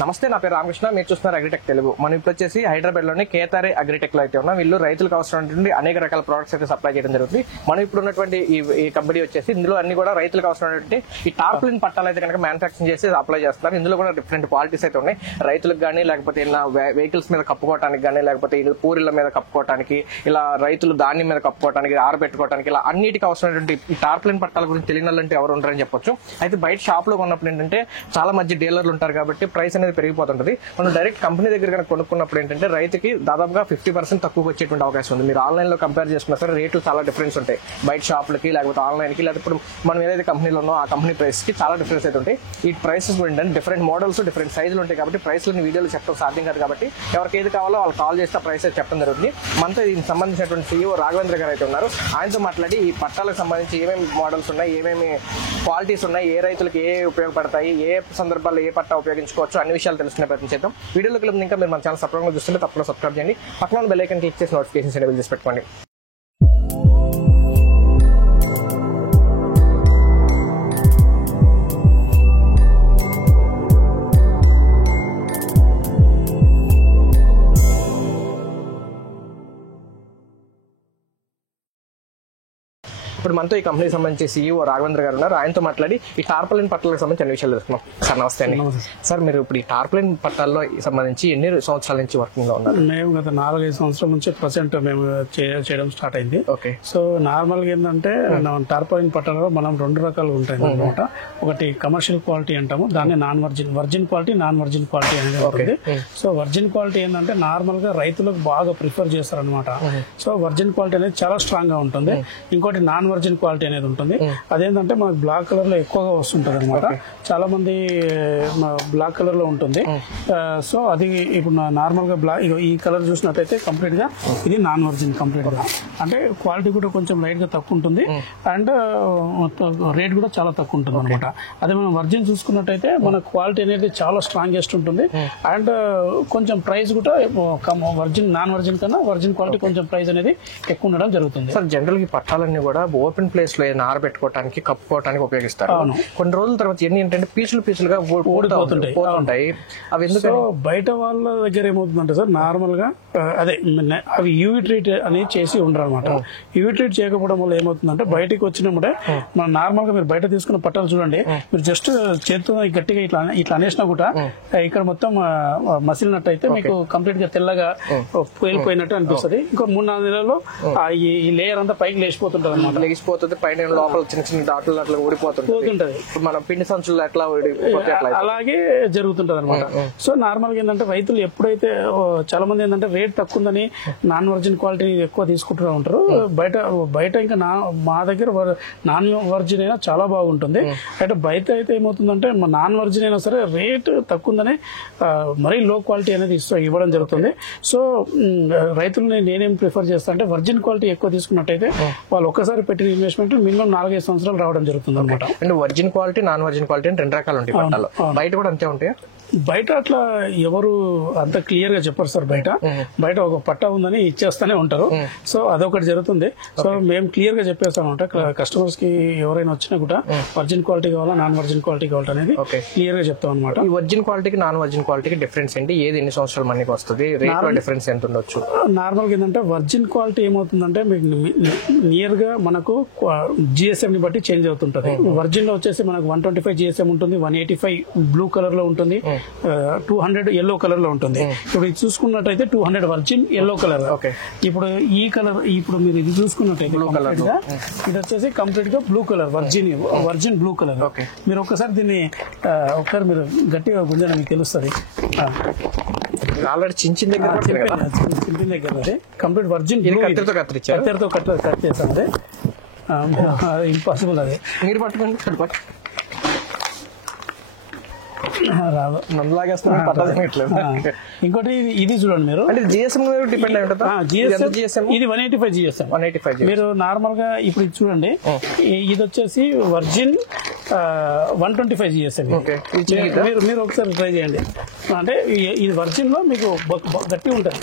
నమస్తే, నా పేరు రామకృష్ణ. మీరు చూస్తున్నారు అగ్రిటెక్ తెలుగు. మనం ఇప్పుడు వచ్చేసి హైదరాబాద్ లోని కేతారే అగ్రిటెక్ లో అయితే ఉన్నాం. వీళ్ళు రైతులకు అవసరమైనటువంటి అనేక రకాల ప్రొడక్ట్స్ అయితే సప్లై చేయడం జరుగుతుంది. మనం ఇప్పుడు ఉన్నటువంటి ఈ కంపెనీ వచ్చేసి ఇందులో అన్ని కూడా రైతులకు అవసరమైనటువంటి ఈ టార్పాలిన్ పట్టాలు అయితే కనుక మ్యానుఫాక్చరింగ్ చేసి సప్లై చేస్తున్నారు. ఇందులో కూడా డిఫరెంట్ క్వాలిటీస్ అయితే ఉన్నాయి. రైతులకు కానీ, లేకపోతే ఇలా వెహికల్స్ మీద కప్పుకోవడానికి కానీ, లేకపోతే పూరిల మీద కప్పుకోవడానికి, ఇలా రైతులు ధాన్యం మీద కప్పుకోవడానికి, ఆరబెట్టుకోవడానికి, ఇలా అన్నిటికీ అవసరమైనటువంటి ఈ టార్పాలిన్ పట్టాల గురించి తెలియనంటే ఎవరు ఉంటారని చెప్పొచ్చు. అయితే బయట షాప్ లో కొన్నప్పుడు ఏంటంటే చాలా మంది డీలర్లు ఉంటారు కాబట్టి ప్రైస్ అనేది పెరిగిపోతుంటది. మనం డైరెక్ట్ కంపెనీ దగ్గర కనుక కొనుక్కున్నప్పుడు ఏంటంటే రైతుకి దాదాపుగా 50% తక్కువకి వచ్చేటువంటి అవకాశం ఉంది. మీరు ఆన్లైన్ లో కంపేర్ చేసుకున్నా సరే రేట్లు చాలా డిఫరెన్స్ ఉంటాయి. బయట షాపులకి, లేకపోతే ఆన్లైన్ కి, లేకపోతే ఇప్పుడు మనం ఏదైతే కంపెనీలో ఉన్నో ఆ కంపెనీ ప్రైస్ కి చాలా డిఫరెన్స్ అయితే ఉంటాయి. ఈ ప్రైసెస్ ఏంటంటే డిఫరెంట్ మోడల్స్, డిఫరెంట్ సైజులు ఉంటాయి కాబట్టి ప్రైస్లని వీడియోలో చెప్పడం సాధ్యం కాదు. కాబట్టి ఎవరికి ఏది కావాలో వాళ్ళు కాల్ చేస్తే ప్రైస్ చెప్పడం జరుగుతుంది. మనతో దీనికి సంబంధించినటువంటి CEO రాఘవేంద్ర గారు అయితే ఉన్నారు. ఆయనతో మాట్లాడి ఈ పట్టాలకు సంబంధించి ఏమేమి మోడల్స్ ఉన్నాయి, ఏమేమి క్వాలిటీస్ ఉన్నాయి, ఏ రైతులకు ఏ ఉపయోగపడతాయి, ఏ సందర్భాల్లో ఏ పట్టా ఉపయోగించుకోవచ్చు అన్ని విషయాలు తెలుసుకునే ప్రయత్నం చేద్దాం. వీడియోలోకి వెళ్ళి ఇంకా మీరు మన ఛానల్ సబ్స్క్రైబ్ చూస్తుంటే తప్పకుండా సబ్స్క్రైబ్ చేయండి. పక్కన బెల్ ఐకాన్ క్లిక్ చేసి నోటిఫికేషన్స్ ఎనేబుల్ చేసి పెట్టుకోండి. ఇప్పుడు మనతో ఈ కంపెనీకి సంబంధించి CEO రాఘవేంద్ర గారు ఉన్నారు. ఆయనతో మాట్లాడి ఈ టార్పాలిన్ పట్టాలకు సంబంధించి అన్ని విషయాలు తెలుసుకున్నాం. సార్ నమస్తే అండి. సార్, మీరు ఇప్పుడు ఈ టార్పాలిన్ పట్టాల్లో సంబంధించి ఎన్ని సంవత్సరాల నుంచి వర్కింగ్ లో ఉన్నారు? మేము గత 4-5 సంవత్సరాల నుంచి ప్రెసెంట్ మేము చేయడం స్టార్ట్ అయింది. ఓకే. సో నార్మల్ గా ఏంటంటే టార్పాలిన్ పట్టాలలో మనం 2 రకాలు ఉంటాయి అనమాట. ఒకటి కమర్షియల్ క్వాలిటీ అంటాము, దాన్ని virgin quality, non virgin quality అనేది ఉంటుంది. సో వర్జిన్ క్వాలిటీ ఏంటంటే నార్మల్ గా రైతులకు బాగా ప్రిఫర్ చేస్తారు అనమాట. సో వర్జిన్ క్వాలిటీ అనేది చాలా స్ట్రాంగ్ గా ఉంటుంది. ఇంకోటి నాన్ వర్జిన్ క్వాలిటీ అనేది ఉంటుంది. అదేంటంటే మనకు బ్లాక్ కలర్ లో ఎక్కువగా వస్తుంటది అనమాట. చాలా మంది బ్లాక్ కలర్ లో ఉంటుంది. సో అది ఇప్పుడు నార్మల్ గా ఈ కలర్ చూసినట్టయితే కంప్లీట్ గా ఇది నాన్ వర్జిన్ కంప్లీట్ గా, అంటే క్వాలిటీ కూడా కొంచెం లైట్ గా తక్కువ ఉంటుంది అండ్ రేట్ కూడా చాలా తక్కువ ఉంటుంది అనమాట. అదే మనం వర్జిన్ చూసుకున్నట్టయితే మన క్వాలిటీ అనేది చాలా స్ట్రాంగెస్ట్ ఉంటుంది అండ్ కొంచెం ప్రైస్ కూడా నాన్ వర్జిన్ కన్నా వర్జిన్ క్వాలిటీ కొంచెం ప్రైస్ అనేది ఎక్కువ ఉండడం జరుగుతుంది. సార్, జనరల్ గా పట్టాలన్నీ కూడా ఓపెన్ ప్లేస్ లో ఆరబెట్టుకోవడానికి, కప్పుకోవడానికి ఉపయోగిస్తారు. కొన్ని రోజుల తర్వాత ఎన్ని ఏంటంటే పీసులుగా ఓడిపోతుంటాయి. అవి ఎందుకు? బయట వాళ్ళ దగ్గర ఏమవుతుందంటే సార్ నార్మల్ గా అదే అవి యూవీ ట్రీట్ అనేది చేసి ఉండరు అనమాట. యూవీ ట్రీట్ చేయకపోవడం వల్ల ఏమవుతుందంటే బయటకు వచ్చినప్పుడే మనం నార్మల్ గా మీరు బయట తీసుకున్న పట్టాలు చూడండి, మీరు జస్ట్ చేతితో గట్టిగా ఇట్లా అనేసినా కూడా ఇక్కడ మొత్తం మసిలినట్టు అయితే మీకు కంప్లీట్ గా తెల్లగా పేలిపోయినట్టు అనిపిస్తుంది. ఇంకో 3-4 నెలల్లో ఈ లేయర్ అంతా పైకి లేచిపోతుంటది అనమాట. లేచిపోతుంది, పైన లోపల చిన్న చిన్న డాట్లు అట్లా ఊడిపోతుంటది. మన పిండి సంచులు ఎట్లా అలాగే జరుగుతుంటది అనమాట. సో నార్మల్ గా ఏంటంటే రైతులు ఎప్పుడైతే చాలా మంది ఏంటంటే రేట్ తక్కువ ఉందని నాన్ వర్జిన్ క్వాలిటీ ఎక్కువ తీసుకుంటూ ఉంటారు. బయట ఇంకా మా దగ్గర నాన్ వర్జిన్ అయినా చాలా బాగుంటుంది. అయితే బయట అయితే ఏమవుతుందంటే నాన్ వర్జిన్ అయినా సరే రేట్ తక్కువ ఉందని మరీ లో క్వాలిటీ అనేది ఇవ్వడం జరుగుతుంది. సో రైతులని నేనేం ప్రిఫర్ చేస్తా అంటే వర్జిన్ క్వాలిటీ ఎక్కువ తీసుకున్నట్టయితే వాళ్ళు ఒక్కసారి పెట్టిన ఇన్వెస్ట్మెంట్ మినిమం 4-5 సంవత్సరాలు రావడం జరుగుతుంది అనమాట. అంటే virgin quality, non virgin quality అని 2 రకాలు ఉంటాయి పట్టాలు. బయట కూడా అంతే ఉంటాయా? బయట అట్లా ఎవరు అంత క్లియర్ గా చెప్పరు సార్. బయట ఒక పట్టా ఉందని ఇచ్చేస్తానే ఉంటారు. సో అదొకటి జరుగుతుంది. సో మేము క్లియర్ గా చెప్పేస్తాం అనమాట. కస్టమర్స్ కి ఎవరైనా వచ్చినా కూడా వర్జిన్ క్వాలిటీ కావాలా, నాన్ వర్జిన్ క్వాలిటీ కావాలా అనేది క్లియర్ గా చెప్తాం అనమాట. ఈ వర్జిన్ క్వాలిటీకి, నాన్ వర్జిన్ క్వాలిటీకి డిఫరెన్స్ ఏంటి? ఏది ఎన్ని సంవత్సరాల మనకి వస్తుంది? రేట్ లో డిఫరెన్స్ ఎంత ఉండొచ్చు? నార్మల్ గా ఏంటంటే వర్జిన్ క్వాలిటీ ఏమవుతుందంటే మీకు నియర్ గా మనకు GSM ని బట్టి చేంజ్ అవుతుంటది. వర్జిన్ లో వచ్చేసి మనకు 125 GSM ఉంటుంది, 185 బ్లూ కలర్ లో ఉంటుంది, 200 ఎల్లో కలర్ లో ఉంటుంది. ఇప్పుడు ఇది చూసుకున్నట్టయితే 200 వర్జిన్ ఎల్లో కలర్. ఇప్పుడు ఈ కలర్, ఇప్పుడు మీరు ఇది చూసుకున్నట్టయితే ఇది వచ్చేసి కంప్లీట్ గా blue colour, virgin blue colour. మీరు ఒక్కసారి దీన్ని మీరు గట్టిగా గుంజని మీకు తెలుస్తుంది. ఆల్రెడీ చిన్న దగ్గర కంప్లీట్ వర్జిన్ కత్తెరతో కట్ చేస్తే ఇంపాసిబుల్. అది మీరు పట్టుకోండి. ఇంకోటి ఇది చూడండి మీరు, అంటే GSM డిపెండ్ అయి ఉంటుందా? ఇది 185 GSM. మీరు నార్మల్ గా ఇప్పుడు ఇది చూడండి, ఇది వచ్చేసి వర్జిన్ 125 GSM. మీరు ఒకసారి ట్రై చేయండి. అంటే ఇది వర్జిన్ లో మీకు గట్టి ఉంటుంది.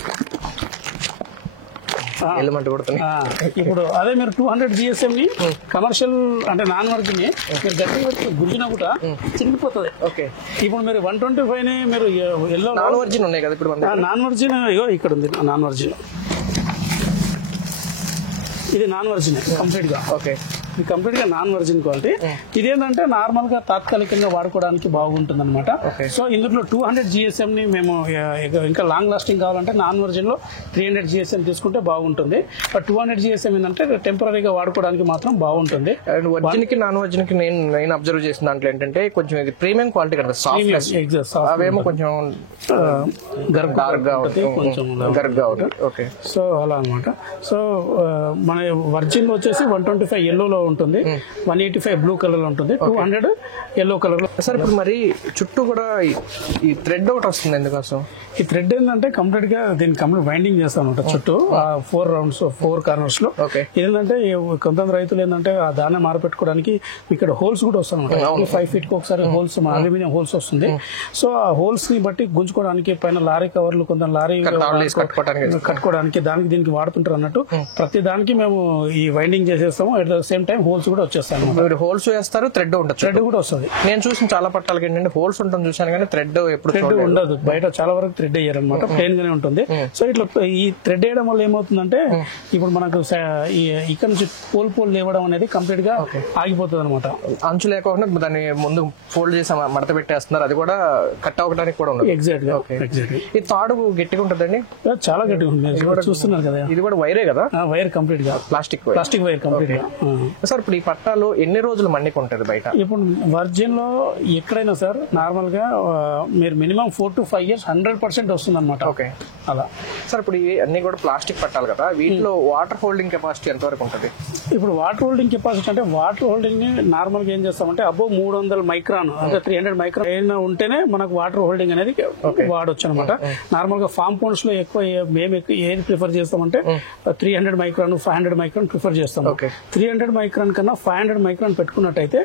ఎల్లమంట కొడుతున్నాయి. ఇప్పుడు అదే మీరు 200 GSM ని కమర్షియల్ అంటే నాన్ వర్జిన్ ని మీరు గట్టిగా గుంజినా కూడా చిరిగిపోతుంది. ఓకే, ఇప్పుడు మీరు 125 ని మీరు ఎల్లో నాన్ వర్జిన్ ఉన్నాయి కదా ఇప్పుడు నాన్ వర్జిన్ ఇక్కడ ఉంది. నాన్ వర్జిన్ ఇది నాన్ వర్జిన్ కంప్లీట్ గా. ఓకే, ఇది కంప్లీట్ గా నాన్ వర్జిన్ క్వాలిటీ. ఇదేంటంటే నార్మల్ గా తాత్కాలికంగా వాడుకోవడానికి బాగుంటుంది అనమాట. సో ఇందులో 200 GSM ని మేము ఇంకా లాంగ్ లాస్టింగ్ కావాలంటే నాన్ వర్జిన్ లో 300 GSM తీసుకుంటే బాగుంటుంది. బట్ 200 GSM ఏంటంటే టెంపరీగా వాడుకోవడానికి మాత్రం బాగుంటుంది. వర్జిన్ కి నాన్ వర్జిన్ కి నేను అబ్జర్వ్ చేసిన దాంట్లో ఏంటంటే కొంచెం ఇది ప్రీమియం క్వాలిటీ కదా, సాఫ్ట్, అవేమో కొంచెం గరుగ్గా ఉంటుంది. ఓకే, సో అలా అనమాట. సో మన వర్జిన్ వచ్చేసి 125 ఎల్లోలో ఉంటుంది, 185 బ్లూ కలర్ లో ఉంటుంది, 200 ఎల్లో కలర్ లో. సార్ ఇప్పుడు మరి చుట్టూ కూడా ఈ థ్రెడ్ ఒకటి వస్తుంది ఎందుకోసం? ఈ థ్రెడ్ ఏంటంటే కంప్లీట్ గా దీన్ని కంప్లీట్ వైండింగ్ చేస్తాం అనమాట చుట్టూ 4 రౌండ్స్ 4 కార్నర్స్ లో. ఏంటంటే కొంతమంది రైతులు ఏంటంటే ఆ దాన్ని మారపెట్టుకోవడానికి ఇక్కడ హోల్స్ కూడా వస్తాయి అనమాట. 5 feet కి ఒకసారి హోల్స్, అల్యూమినియం హోల్స్ వస్తుంది. సో ఆ హోల్స్ ని బట్టి గుంజుకోవడానికి పైన లారీ కవర్లు, కొంత లారీ కట్టుకోవడానికి దానికి దీనికి వాడుతుంటారు అన్నట్టు. ప్రతి దానికి మేము ఈ వైండింగ్ చేసేస్తాము. At the same time holes కూడా వచ్చేస్తాయి. హోల్స్ వేస్తారు, థ్రెడ్ ఉంటుంది. థ్రెడ్ కూడా వస్తుంది. నేను చూసిన చాలా పట్టాలకి ఏంటంటే హోల్స్ ఉంటుంది చూసాను, కానీ థ్రెడ్ ఎప్పుడు థ్రెడ్ ఉండదు. బయట చాలా వరకు థ్రెడ్ వేయరు అనమాట, ప్లెయిన్ గానే ఉంటుంది. సో ఇట్లా ఈ థ్రెడ్ వేయడం వల్ల ఏమవుతుందంటే ఇప్పుడు మనకు ఇక్కడ నుంచి పోల్ లేవడం అనేది కంప్లీట్ గా ఆగిపోతుంది అనమాట. అంచు లేకుండా దాన్ని ముందు ఫోల్డ్ చేసి మడత పెట్టేస్తున్నారు, అది కూడా కట్ అవ్వడానికి కూడా ఉండదు. ఎగ్జాక్ట్ గా. ఈ తాడు గట్టిగా ఉంటుందండి, చాలా గట్టిగా ఉంటుంది. చూస్తున్నారు కదా, ఇది కూడా వైరే కదా, వైర్ కంప్లీట్ గా ప్లాస్టిక్ వైర్ కంప్లీట్ గా. సార్ ఇప్పుడు ఈ పట్టాలు ఎన్ని రోజులు మన్నిక ఉంటుంది బయట? ఇప్పుడు వర్జిన్ లో ఎక్కడైనా సార్ నార్మల్ గా మీరు మినిమం 4 to 5 years 100% వస్తుంది అనమాట. ఓకే, అలా. సార్ ఇప్పుడు అన్ని కూడా ప్లాస్టిక్ పట్టాలు కదా, వీటిలో వాటర్ హోల్డింగ్ కెపాసిటీ ఎంత వరకు ఉంటుంది? ఇప్పుడు వాటర్ హోల్డింగ్ కెపాసిటీ అంటే వాటర్ హోల్డింగ్ ని నార్మల్ గా ఏం చేస్తామంటే అబోవ్ 300 మైక్రాన్ అంటే 300 మైక్రాన్ అయినా ఉంటేనే మనకు వాటర్ హోల్డింగ్ అనేది వాడొచ్చు అనమాట. నార్మల్ గా ఫామ్ పౌండ్స్ లో మేము ఏది ప్రిఫర్ చేస్తామంటే 300 మైక్రాన్ 500 మైక్రాన్ ప్రిఫర్ చేస్తాం. 300 మైక్రాన్ కన్నా 500 మైక్రాన్ పెట్టుకున్నట్టయితే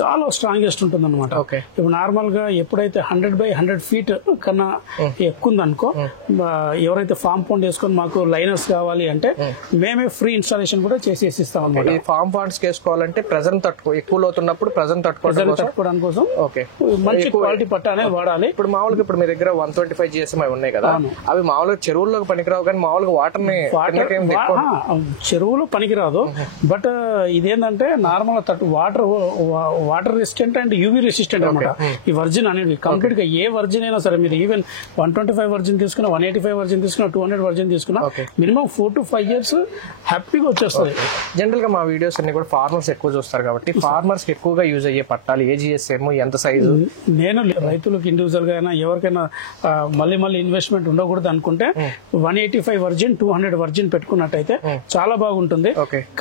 చాలా స్ట్రాంగెస్ట్ ఉంటుంది అనమాట. ఇప్పుడు నార్మల్ గా ఎప్పుడైతే 100/100 feet కన్నా ఎక్కువ ఉందనుకో, ఎవరైతే ఫామ్ పౌండ్ వేసుకొని మాకు లైనర్స్ కావాలి అంటే మేమే ఫ్రీ ఇన్స్టాలేషన్ కూడా చేసి ఇస్తాం అనమాట. ఈ ఫామ్ పౌండ్స్ వేసుకోవాలంటే ప్రెజర్ ఎక్కువ లోతున్నప్పుడు ప్రెజర్ తట్టుకోవడం కోసం మంచి క్వాలిటీ పట్ట అనేది వాడాలి. ఇప్పుడు మామూలుగా ఇప్పుడు మీ దగ్గర 125 GSM అవి ఉన్నాయి కదా, అవి మామూలుగా చెరువుల్లోకి పనికిరావు, కానీ మామూలుగా చెరువులో పనికిరాదు. బట్ ఇదేంటంటే normal water resistant and UV resistant అనమాట. ఈ వర్జిన్ అనేది కంప్లీట్ గా ఏ వర్జిన్ అయినా సరే, మీరు ఈవెన్ 125 వర్జిన్ తీసుకున్నా, 185 వర్జిన్ తీసుకున్నా, 200 వర్జిన్ తీసుకున్నా మినిమం 4 to 5 years హ్యాపీగా వచ్చేస్తుంది. జనరల్ గా మా వీడియోస్ అన్ని కూడా ఫార్మర్స్ ఎక్కువ చూస్తారు కాబట్టి ఫార్మర్స్ కి ఎక్కువగా యూజ్ అయ్యే పట్టాలు ఏ GSM, ఎంత సైజు? నేను రైతులకు ఇండివిజువల్ గా అయినా ఎవరికైనా మళ్ళీ ఇన్వెస్ట్మెంట్ ఉండకూడదు అనుకుంటే 185 వర్జిన్ 200 వర్జిన్ పెట్టుకున్నట్టయితే చాలా బాగుంటుంది.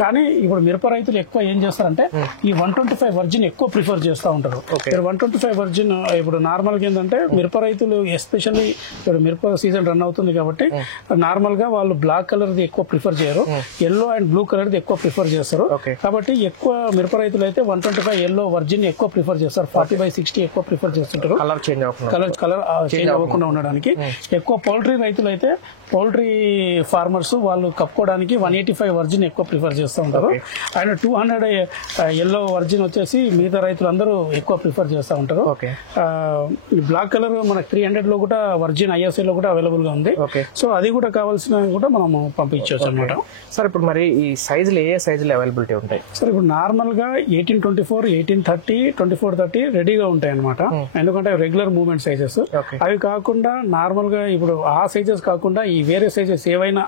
కానీ ఇప్పుడు మిరప రైతులు ఎక్కువ ఏం చేస్తారంటే ఈ 125 వర్జిన్ ఎక్కువ ప్రిఫర్ చేస్తూ ఉంటారు. 125 వర్జిన్ ఇప్పుడు నార్మల్ గా ఏంటంటే మిరప రైతులు ఎస్పెషల్లీ ఇప్పుడు మిరప సీజన్ రన్ అవుతుంది కాబట్టి నార్మల్ గా వాళ్ళు బ్లాక్ కలర్ ది ఎక్కువ ప్రిఫర్ చేయరు, yellow and blue colour the ఎక్కువ ప్రిఫర్ చేస్తారు. కాబట్టి ఎక్కువ మిరప రైతులు అయితే 125 ఎల్లో వర్జిన్ ఎక్కువ ప్రిఫర్ చేస్తారు, 40/60 ఎక్కువ ప్రిఫర్ చేస్తుంటారు కలర్ చేంజ్ అవ్వకుండా ఉండడానికి. ఎక్కువ పౌల్ట్రీ రైతులు అయితే పౌల్ట్రీ ఫార్మర్స్ వాళ్ళు కప్పుకోవడానికి 185 వర్జిన్ ఎక్కువ ప్రిఫర్ చేస్తూ ఉంటారు. అండ్ 200 ఎల్లో వర్జిన్ వచ్చేసి మిగతా రైతులు అందరూ ఎక్కువ ప్రిఫర్ చేస్తూ ఉంటారు. బ్లాక్ కలర్ మనకి 300 లో కూడా వర్జిన్ ISA లో కూడా అవైలబుల్ గా ఉంది. సో అది కూడా కావాల్సిన కూడా మనం పంపించవచ్చు అనమాట. సార్ ఇప్పుడు మరి ఈ సైజులు ఏ సైజులు అవైలబిలిటీ ఉంటాయి? సార్ ఇప్పుడు నార్మల్ గా 1824, 1830, 2430 రెడీగా ఉంటాయి అనమాట. ఎందుకంటే రెగ్యులర్ మూవ్మెంట్ సైజెస్. అవి కాకుండా నార్మల్ గా ఇప్పుడు ఆ సైజెస్ కాకుండా ఈ వేరే సైజెస్ ఏవైనా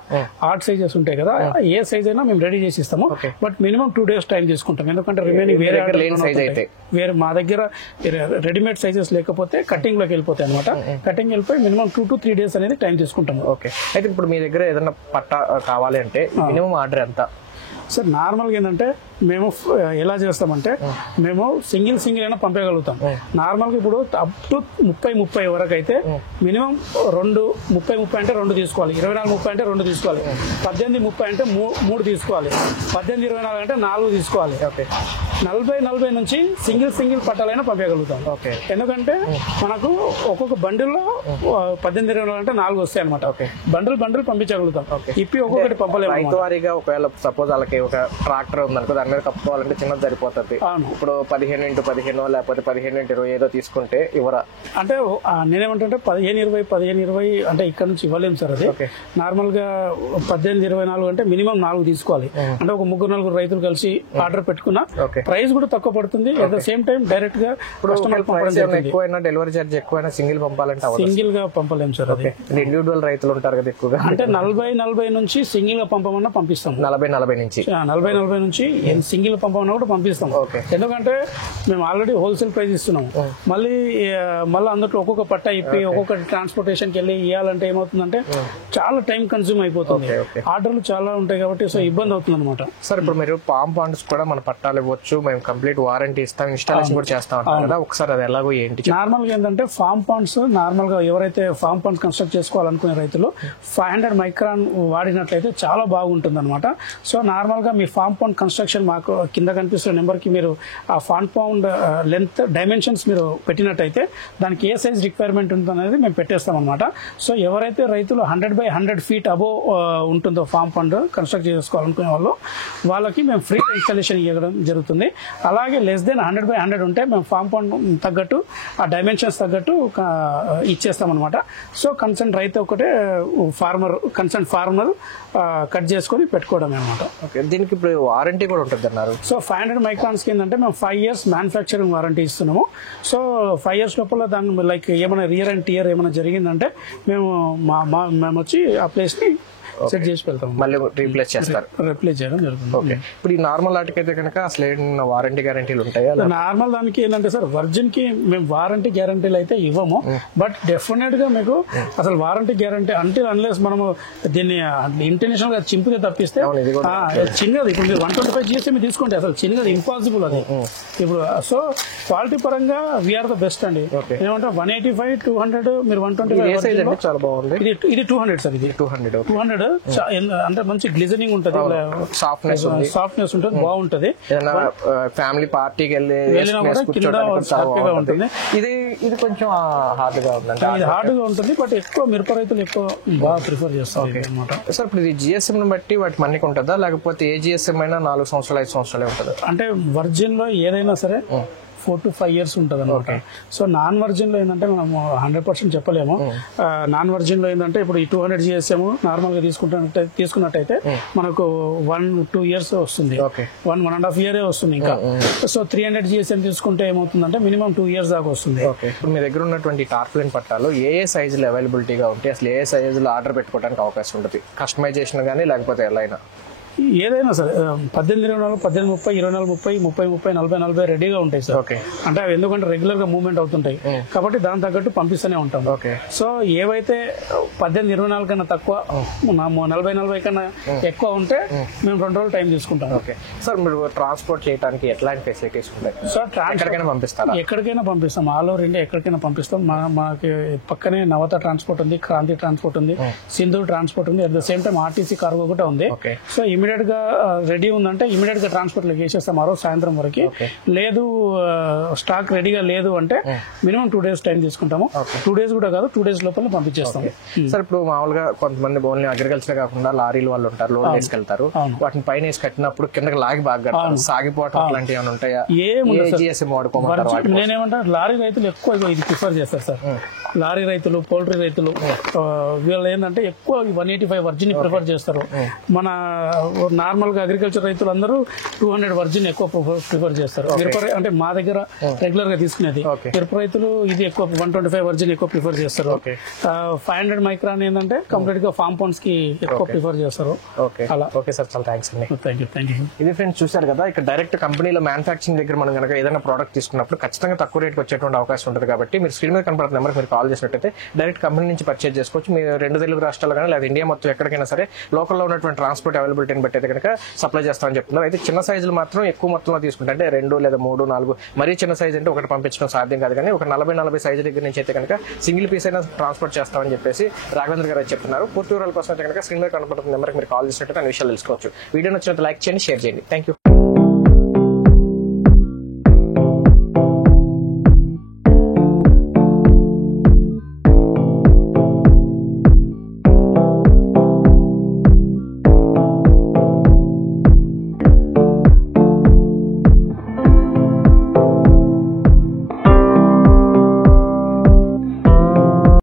ఆర్ట్ సైజెస్ ఉంటాయి కదా, ఏ సైజ్ అయినా మేము రెడీ చేసి ఇస్తాము. బట్ మినిమం 2 days టైం తీసుకుంటాం. ఎందుకంటే రిమైనింగ్ వేరే మా దగ్గర రెడీమేడ్ సైజెస్ లేకపోతే కటింగ్ లోకి వెళ్ళిపోతాయి అనమాట. కటింగ్ వెళ్ళిపోయి మినిమం 2 to 3 days అనేది టైం తీసుకుంటాము. అయితే ఇప్పుడు మీ దగ్గర ఏదైనా పట్టా కావాలి అంటే మినిమం ఆర్డర్ ఎంత? సార్ నార్మల్గా ఏంటంటే మేము ఎలా చేస్తామంటే మేము సింగిల్ అయినా పంపగలుగుతాం. నార్మల్గా ఇప్పుడు అప్ టు 30 వరకు అయితే మినిమం 30 అంటే 2 తీసుకోవాలి, 24-30 అంటే 2 తీసుకోవాలి, 18-30 అంటే 3 తీసుకోవాలి, 18-24 అంటే 4 తీసుకోవాలి. 40 నుంచి సింగిల్ పట్టాలైనా పంపించగలుగుతాం. ఓకే. ఎందుకంటే మనకు ఒక్కొక్క బండిల్లో 18-20 అంటే 4 వస్తాయి అనమాట. బండిల్ పంపించగలుగుతాం. ఇప్పి ఒక్కొక్కటి పంపలేము. రైతు వారీగా ఒకవేళ సపోజ్ వాళ్ళకి ఒక ట్రాక్టర్ ఉందనుకో, దాని మీద కప్పుకోవాలంటే చిన్నది సరిపోతుంది. ఇప్పుడు 15x15 లేకపోతే 15x20 ఏదో తీసుకుంటే ఇవ్వరా? అంటే నేనేమంటే 15-20 అంటే ఇక్కడ నుంచి ఇవ్వలేము సార్. అది నార్మల్ గా 18-24 అంటే మినిమం 4 తీసుకోవాలి. అంటే ఒక 3-4 రైతులు కలిసి ఆర్డర్ పెట్టుకున్నా ప్రైస్ కూడా తక్కువ పడుతుంది. At the same time direct గా ఎక్కువైనా డెలివరీ చార్జ్ ఎక్కువైనా సింగిల్ పంపాలంటే సింగిల్ గా పంపలేము సార్. అది ఇండివిజువల్ రైతులు ఉంటారు కదా ఎక్కువగా, అంటే 40 నుంచి సింగిల్ గా పంపమన్నా పంపిస్తాం. 40 నుంచి సింగిల్ పంపమన్నా కూడా పంపిస్తాం. ఎందుకంటే మేము ఆల్రెడీ హోల్సేల్ ప్రైస్ ఇస్తున్నాం. మళ్ళీ అందులో ఒక్కొక్క పట్ట ఇప్పి ఒక్కొక్క ట్రాన్స్పోర్టేషన్ కి వెళ్ళి ఇవ్వాలంటే ఏమవుతుందంటే చాలా టైం కన్స్యూమ్ అయిపోతుంది. ఆర్డర్లు చాలా ఉంటాయి కాబట్టి సో ఇబ్బంది అవుతుంది అనమాట. సార్ ఇప్పుడు మీరు పామ్ పాండ్స్ కూడా మన పట్టాలు ఇవ్వచ్చు, మేము కంప్లీట్ వారంటీ ఇస్తాం, ఇన్స్టాలేషన్ కూడా చేస్తాం కదా, ఒకసారి అది ఎలాగో ఏంటి? నార్మల్ గా ఏంటంటే ఫామ్ పాండ్స్ నార్మల్ గా ఎవరైతే ఫామ్ పాండ్స్ కన్స్ట్రక్ట్ చేసుకోవాలనుకునే రైతులు 500 మైక్రాన్ వాడినట్లయితే చాలా బాగుంటుంది అనమాట. సో నార్మల్ గా మీ ఫామ్ పాండ్ కన్స్ట్రక్షన్ మాకు కింద కనిపిస్తున్న నెంబర్ కి మీరు ఆ ఫామ్ పాండ్ లెంత్ డైమెన్షన్స్ మీరు పెట్టినట్టయితే దానికి ఏ సైజ్ రిక్వైర్మెంట్ ఉంటుంది అనేది మేము పెట్టేస్తాం అనమాట. సో ఎవరైతే రైతులు 100x100 ఫీట్ అబోవ్ ఉంటుందో ఫామ్ పాండ్ కన్స్ట్రక్ట్ చేసుకోవాలనుకునే వాళ్ళకి మేము ఫ్రీ ఇన్స్టాలేషన్ ఇవ్వడం జరుగుతుంది. అలాగే లెస్ దెన్ 100x100 ఉంటే మేము ఫామ్ పాండ్ తగ్గట్టు ఆ డైమెన్షన్స్ తగ్గట్టు ఇచ్చేస్తాం అనమాట. సో కన్సర్న్ రైతు ఒకటే కన్సర్న్ ఫార్మర్ కట్ చేసుకొని పెట్టుకోవడం అనమాట. దీనికి ఇప్పుడు వారంటీ కూడా ఉంటుంది అన్నారు. సో 500 మైక్రాన్స్ కి ఏంటంటే మేము 5 years మ్యానుఫ్యాక్చరింగ్ వారంటీ ఇస్తున్నాము. సో 5 years లోపల దాన్ని లైక్ ఏమైనా రియర్ అండ్ టియర్ ఏమైనా జరిగిందంటే మేము వచ్చి ఆ ప్లేస్ ని సెట్ చేసి వెళ్తాం, మళ్ళీ రీప్లేస్ చేయడం జరుగుతుంది. ఇప్పుడు ఈ నార్మల్ వాటికి అయితే కనుక అసలు వారంటీ గ్యారంటీలు ఉంటాయా? నార్మల్ దానికి ఏంటంటే సార్ వర్జిన్ కి మేము వారంటీ గ్యారంటీలు అయితే ఇవ్వము. బట్ డెఫినెట్ గా మీకు అసలు వారంటీ గ్యారంటీ అంటే అన్లెస్ మనము దీన్ని ఇంటర్నేషనల్ గా చింపితే తప్పిస్తే చిన్నది ఇప్పుడు మీరు 125 GSM తీసుకుంటే అసలు చిన్నది ఇంపాసిబుల్ అది. ఇప్పుడు సో క్వాలిటీ పరంగా వీఆర్ ద బెస్ట్ అండి. ఏమంటే 185, 200 మీరు 125 చాలా బాగుంది. ఇది 200 సార్. ఇది 200 అంటే మంచి గ్లిజనింగ్ ఉంటుంది, సాఫ్ట్నెస్ ఉంటుంది, బాగుంటుంది. ఫ్యామిలీ పార్టీకి వెళ్ళినా కూడా కింద హ్యాపీగా ఉంటుంది. ఇది కొంచెం హార్డ్ గా ఉంటుంది. ఇది హార్డ్ గా ఉంటుంది బట్ ఎక్కువ మిరప రైతులు ఎక్కువ బాగా ప్రిఫర్ చేస్తారు అనమాట. సార్ ఇప్పుడు ఇది జిఎస్ఎం ని బట్టి వాటి మన్నిక ఉంటుందా, లేకపోతే ఏ జిఎస్ఎం అయినా 4 సంవత్సరాలు 5 సంవత్సరాలే ఉంటుంది? అంటే వర్జిన్ లో ఏదైనా సరే 4 to 5 years ఉంటుంది అనమాట. సో నాన్ వర్జిన్ లో ఏంటంటే మనం 100% చెప్పలేము. నాన్ వర్జిన్ లో ఏంటంటే ఇప్పుడు ఈ 200 GSM నార్మల్ గా తీసుకున్నట్టయితే మనకు 1-2 years వస్తుంది, 1.5 year వస్తుంది ఇంకా. సో 300 GSM తీసుకుంటే ఏమవుతుందంటే మినిమం 2 years దాకా వస్తుంది. ఇప్పుడు మీ దగ్గర ఉన్నటువంటి టార్పాలిన్ పట్టాలు ఏ సైజులు అవైలబిలిటీగా ఉంటాయి, అసలు ఏ సైజులు ఆర్డర్ పెట్టుకోవడానికి అవకాశం ఉంటుంది? కస్టమైజేషన్ కానీ లేకపోతే ఎలా అయినా ఏదైనా సరే 18-24, 18-30, 24-30, 30-30, 40-40 రెడీగా ఉంటాయి సార్. అంటే అవి ఎందుకంటే రెగ్యులర్ గా మూవ్మెంట్ అవుతుంటాయి కాబట్టి దాని తగ్గట్టు పంపిస్తూనే ఉంటాం. సో ఏవైతే 18-24 కన్నా తక్కువ 40-40 కన్నా ఎక్కువ ఉంటే మేము 2 రోజులు టైం తీసుకుంటాం. సార్ మీరు ట్రాన్స్పోర్ట్ చేయడానికి ఎట్లాంటి ఫెసిలిటీస్ ఉంటాయి? సార్ ఎక్కడికైనా పంపిస్తాం, ఆల్ ఓవర్ ఇండియా ఎక్కడికైనా పంపిస్తాం. మనకి పక్కనే నవత ట్రాన్స్పోర్ట్ ఉంది, క్రాంతి ట్రాన్స్పోర్ట్ ఉంది, సింధు ట్రాన్స్పోర్ట్ ఉంది, at the same time RTC cargo కూడా ఉంది. సో ఇమీడియట్ గా రెడీ ఉందంటే ఇమీడియట్ గా ట్రాన్స్పోర్ట్ లో వేసేస్తాం ఆ రోజు సాయంత్రం వరకు. లేదు స్టాక్ రెడీగా లేదు అంటే మినిమం 2 days టైం తీసుకుంటాము. 2 days కూడా కాదు, 2 days లోపల పంపించేస్తాం. సార్ ఇప్పుడు మామూలుగా కొంతమంది ఓన్లీ అగ్రికల్చర్ కాకుండా లారీలు వాళ్ళు ఉంటారు, లోడ్ వేసుకెళ్తారు, వాటిని పైన వేసి కట్టినప్పుడు కిందకి లాగి బాగా సాగిపోవటం అట్లాంటివి ఏమైనా ఉంటాయా? నేనేమంటా లారీ రైతులు ఎక్కువ ఇది ప్రిఫర్ చేస్తారు సార్. లారీ రైతులు, పౌల్ట్రీ రైతులు వీళ్ళు ఏంటంటే ఎక్కువ 185 వర్జిన్ ప్రిఫర్ చేస్తారు. మన నార్మల్ గా అగ్రికల్చర్ రైతులు అందరూ 200 వర్జిన్ ఎక్కువ ప్రిఫర్ చేస్తారు. అంటే మా దగ్గర రెగ్యులర్ గా తీసుకునేది మిరప రైతులు ఇది ఎక్కువ 125 వర్జిన్ ఎక్కువ ప్రిఫర్ చేస్తారు. 500 మైక్రాన్ ఏంటంటే కంప్లీట్ గా ఫామ్ పాండ్స్ కి ఎక్కువ ప్రిఫర్ చేస్తారు. అలా. ఓకే సార్, చాలా థ్యాంక్స్ అండి. Thank you. ఇది ఫ్రెండ్స్ చూసారు కదా, ఇక్కడ డైరెక్ట్ కంపెనీలో మ్యానుఫాక్చరింగ్ దగ్గర మనం కనుక ఏదైనా ప్రోడక్ట్ తీసుకున్నప్పుడు ఖచ్చితంగా తక్కువ రేట్కి వచ్చేటువంటి అవకాశం ఉంటుంది. కాబట్టి మీరు స్క్రీన్ మీద కనపడుతున్న నెంబర్ మీరు కాల్ చేసినట్టయితే డైరెక్ట్ కంపెనీ నుంచి పర్చేజ్ చేసుకోవచ్చు. మీరు 2 తెలుగు రాష్ట్రాలు కానీ లేదా ఇండియా మొత్తం ఎక్కడికైనా సరే లోకల్లో ఉన్నటువంటి ట్రాన్స్పోర్ట్ అవైలబిలిటీని బట్టి అయితే కనుక సప్లై చేస్తామని చెప్తున్నారు. అయితే చిన్న సైజులు మాత్రం ఎక్కువ మొత్తంలో తీసుకుంటే అంటే 2 లేదా 3, 4 మరీ చిన్న సైజ్ అంటే ఒకటి పంపించడం సాధ్యం కాదు. కానీ ఒక 40-40 సైజు దగ్గర నుంచి అయితే కనుక సింగిల్ పీస్ అయినా ట్రాన్స్పోర్ట్ చేస్తామని చెప్పేసి రాఘవేంద్ర గారు చెప్తున్నారు. పూర్తి వివరాల కోసం అయితే కనుక స్క్రీన్ మీద కనపడుతున్న నెంబర్కి మీరు కాల్ చేసినట్టు అన్ని విషయాలు తెలుసుకోవచ్చు. వీడియో నచ్చినట్టు లైక్ చేయండి, షేర్ చేయండి. Thank you.